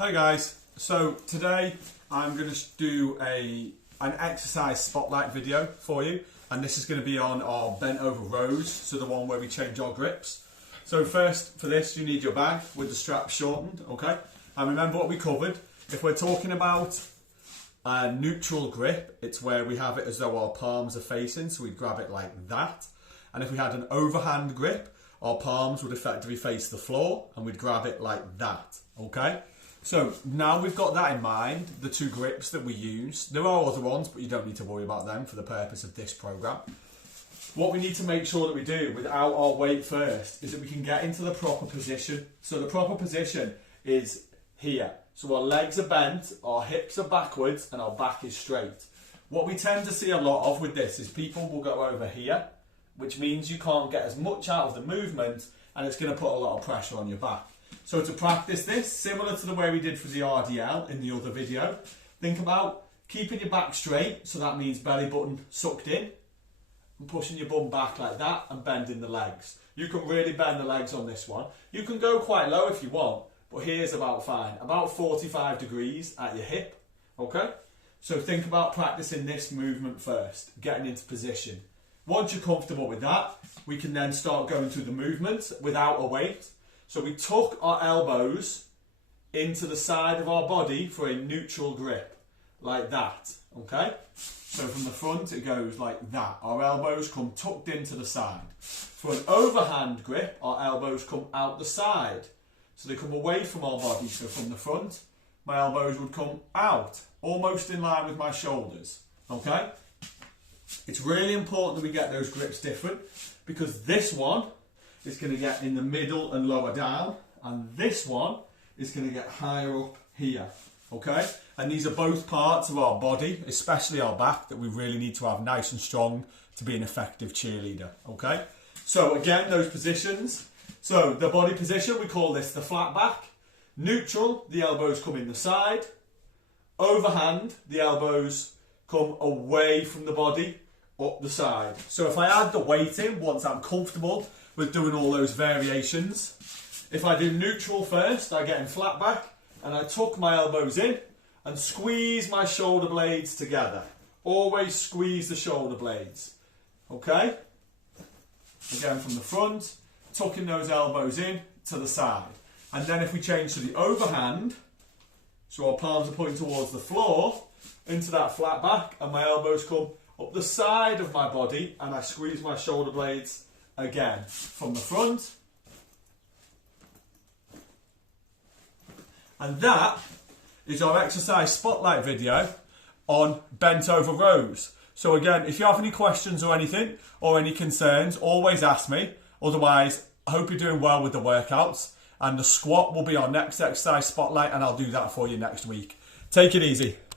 Hi guys, so today I'm going to do an exercise spotlight video for you, and this is going to be on our bent over rows, so the one where we change our grips. So first for this you need your bag with the strap shortened, okay? And remember what we covered. If we're talking about a neutral grip, it's where we have it as though our palms are facing, so we grab it like that. And if we had an overhand grip, our palms would effectively face the floor and we'd grab it like that, okay? So now we've got that in mind, the two grips that we use. There are other ones, but you don't need to worry about them for the purpose of this program. What we need to make sure that we do without our weight first is that we can get into the proper position. So the proper position is here. So our legs are bent, our hips are backwards, and our back is straight. What we tend to see a lot of with this is people will go over here, which means you can't get as much out of the movement, and it's going to put a lot of pressure on your back. So to practice this, similar to the way we did for the RDL in the other video, think about keeping your back straight, so that means belly button sucked in, and pushing your bum back like that, and bending the legs. You can really bend the legs on this one. You can go quite low if you want, but here's about fine, about 45 degrees at your hip, okay? So think about practicing this movement first, getting into position. Once you're comfortable with that, we can then start going through the movement without a weight. So we tuck our elbows into the side of our body for a neutral grip, like that, okay? So from the front it goes like that. Our elbows come tucked into the side. For an overhand grip, our elbows come out the side. So they come away from our body. So from the front, my elbows would come out, almost in line with my shoulders, okay? It's really important that we get those grips different, because this one is going to get in the middle and lower down, and this one is going to get higher up here, okay? And these are both parts of our body, especially our back, that we really need to have nice and strong to be an effective cheerleader, okay? So again, those positions. So the body position, we call this the flat back. Neutral, the elbows come in the side. Overhand, the elbows come away from the body, up the side. So if I add the weight in, once I'm comfortable with doing all those variations, if I do neutral first, I get in flat back, and I tuck my elbows in and squeeze my shoulder blades together. Always squeeze the shoulder blades, okay? Again from the front, tucking those elbows in to the side. And then if we change to the overhand, so our palms are pointing towards the floor, into that flat back, and my elbows come up the side of my body, and I squeeze my shoulder blades again from the front. And that is our exercise spotlight video on bent over rows. So again, if you have any questions or anything, or any concerns, always ask me. Otherwise, I hope you're doing well with the workouts, and the squat will be our next exercise spotlight, and I'll do that for you next week. Take it easy.